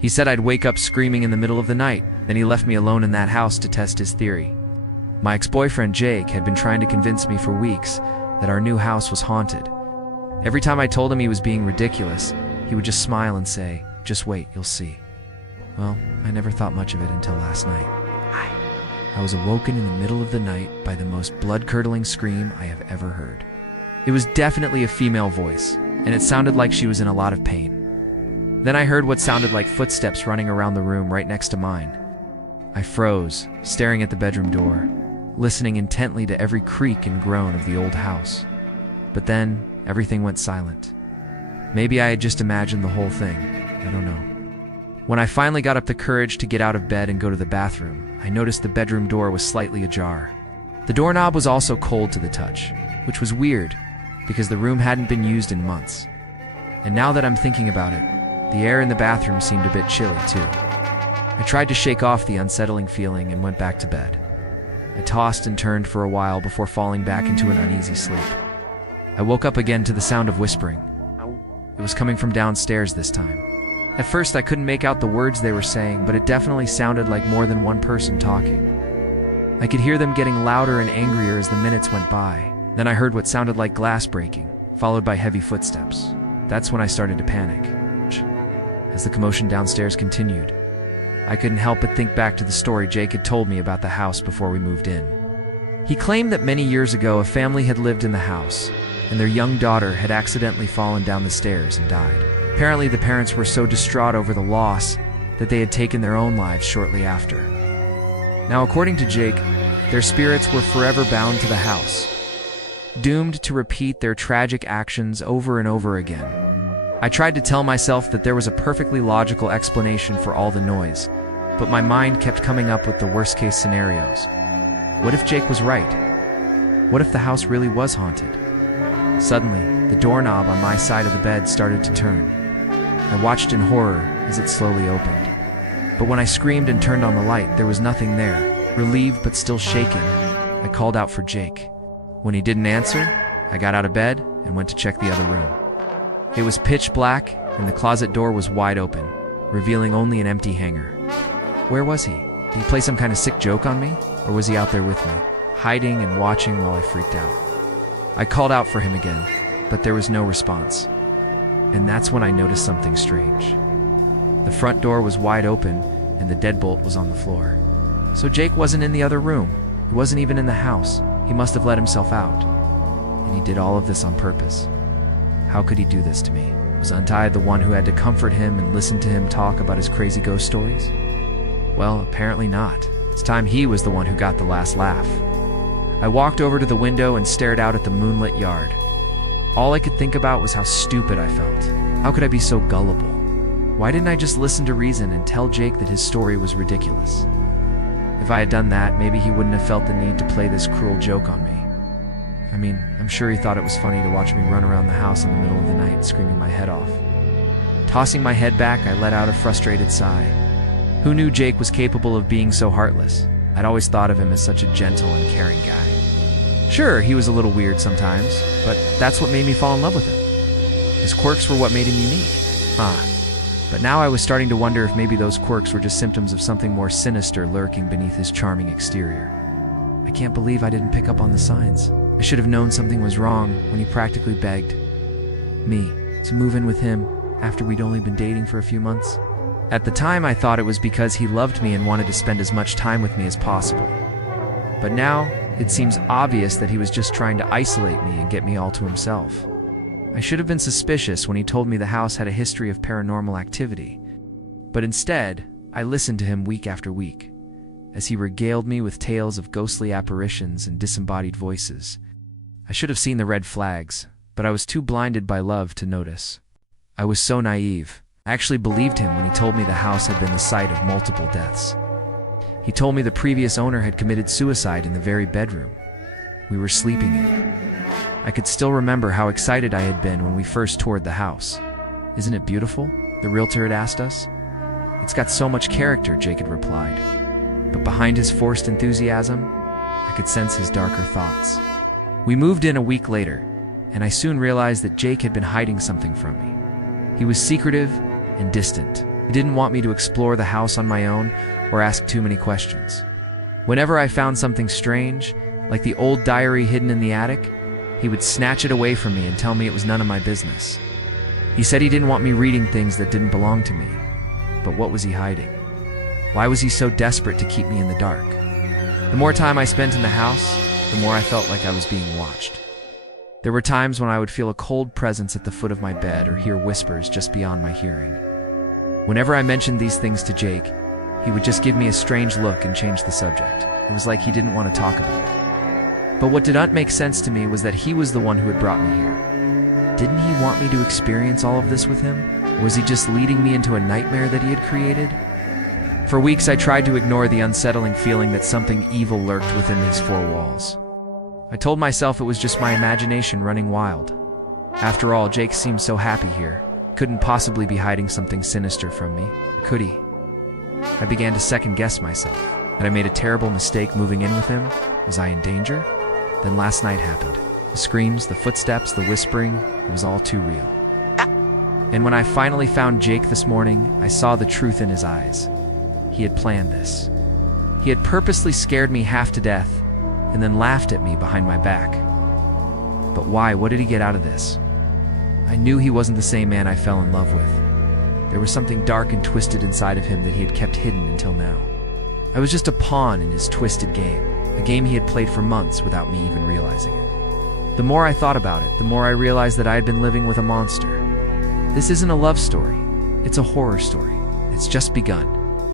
He said I'd wake up screaming in the middle of the night, then he left me alone in that house to test his theory. My ex-boyfriend Jake had been trying to convince me for weeks that our new house was haunted. Every time I told him he was being ridiculous, he would just smile and say, "Just wait, you'll see." Well, I never thought much of it until last night. I was awoken in the middle of the night by the most blood-curdling scream I have ever heard. It was definitely a female voice, and it sounded like she was in a lot of pain. Then I heard what sounded like footsteps running around the room right next to mine. I froze, staring at the bedroom door, listening intently to every creak and groan of the old house. But then, everything went silent. Maybe I had just imagined the whole thing. I don't know. When I finally got up the courage to get out of bed and go to the bathroom, I noticed the bedroom door was slightly ajar. The doorknob was also cold to the touch, which was weird, because the room hadn't been used in months. And now that I'm thinking about it, the air in the bathroom seemed a bit chilly, too. I tried to shake off the unsettling feeling and went back to bed. I tossed and turned for a while before falling back into an uneasy sleep. I woke up again to the sound of whispering. It was coming from downstairs this time. At first, I couldn't make out the words they were saying, but it definitely sounded like more than one person talking. I could hear them getting louder and angrier as the minutes went by. Then I heard what sounded like glass breaking, followed by heavy footsteps. That's when I started to panic. As the commotion downstairs continued, I couldn't help but think back to the story Jake had told me about the house before we moved in. He claimed that many years ago a family had lived in the house, and their young daughter had accidentally fallen down the stairs and died. Apparently, the parents were so distraught over the loss that they had taken their own lives shortly after. Now, according to Jake, their spirits were forever bound to the house, doomed to repeat their tragic actions over and over again. I tried to tell myself that there was a perfectly logical explanation for all the noise, but my mind kept coming up with the worst-case scenarios. What if Jake was right? What if the house really was haunted? Suddenly, the doorknob on my side of the bed started to turn. I watched in horror as it slowly opened. But when I screamed and turned on the light, there was nothing there. Relieved but still shaken, I called out for Jake. When he didn't answer, I got out of bed and went to check the other room. It was pitch black, and the closet door was wide open, revealing only an empty hanger. Where was he? Did he play some kind of sick joke on me? Or was he out there with me, hiding and watching while I freaked out? I called out for him again, but there was no response. And that's when I noticed something strange. The front door was wide open, and the deadbolt was on the floor. So Jake wasn't in the other room. He wasn't even in the house. He must have let himself out. And he did all of this on purpose. How could he do this to me? Was Untie the one who had to comfort him and listen to him talk about his crazy ghost stories? Well, apparently not. This time he was the one who got the last laugh. I walked over to the window and stared out at the moonlit yard. All I could think about was how stupid I felt. How could I be so gullible? Why didn't I just listen to reason and tell Jake that his story was ridiculous? If I had done that, maybe he wouldn't have felt the need to play this cruel joke on me. I mean, I'm sure he thought it was funny to watch me run around the house in the middle of the night, screaming my head off. Tossing my head back, I let out a frustrated sigh. Who knew Jake was capable of being so heartless? I'd always thought of him as such a gentle and caring guy. Sure, he was a little weird sometimes, but that's what made me fall in love with him. His quirks were what made him unique. But now I was starting to wonder if maybe those quirks were just symptoms of something more sinister lurking beneath his charming exterior. I can't believe I didn't pick up on the signs. I should have known something was wrong when he practically begged me to move in with him after we'd only been dating for a few months. At the time, I thought it was because he loved me and wanted to spend as much time with me as possible. But now, it seems obvious that he was just trying to isolate me and get me all to himself. I should have been suspicious when he told me the house had a history of paranormal activity. But instead, I listened to him week after week, as he regaled me with tales of ghostly apparitions and disembodied voices. I should have seen the red flags, but I was too blinded by love to notice. I was so naive. I actually believed him when he told me the house had been the site of multiple deaths. He told me the previous owner had committed suicide in the very bedroom we were sleeping in. I could still remember how excited I had been when we first toured the house. "Isn't it beautiful?" the realtor had asked us. "It's got so much character," Jake had replied. But behind his forced enthusiasm, I could sense his darker thoughts. We moved in a week later, and I soon realized that Jake had been hiding something from me. He was secretive and distant, He didn't want me to explore the house on my own or ask too many questions. Whenever I found something strange, like the old diary hidden in the attic, he would snatch it away from me and tell me it was none of my business. He said he didn't want me reading things that didn't belong to me. But what was he hiding? Why was he so desperate to keep me in the dark? The more time I spent in the house, the more I felt like I was being watched. There were times when I would feel a cold presence at the foot of my bed or hear whispers just beyond my hearing. Whenever I mentioned these things to Jake, he would just give me a strange look and change the subject. It was like he didn't want to talk about it. But what didn't make sense to me was that he was the one who had brought me here. Didn't he want me to experience all of this with him? Or was he just leading me into a nightmare that he had created? For weeks I tried to ignore the unsettling feeling that something evil lurked within these four walls. I told myself it was just my imagination running wild. After all, Jake seemed so happy here. Couldn't possibly be hiding something sinister from me, could he? I began to second-guess myself. Had I made a terrible mistake moving in with him? Was I in danger? Then last night happened. The screams, the footsteps, the whispering, it was all too real. And when I finally found Jake this morning, I saw the truth in his eyes. He had planned this. He had purposely scared me half to death, and then laughed at me behind my back. But why? What did he get out of this? I knew he wasn't the same man I fell in love with. There was something dark and twisted inside of him that he had kept hidden until now. I was just a pawn in his twisted game, a game he had played for months without me even realizing it. The more I thought about it, the more I realized that I had been living with a monster. This isn't a love story. It's a horror story. It's just begun.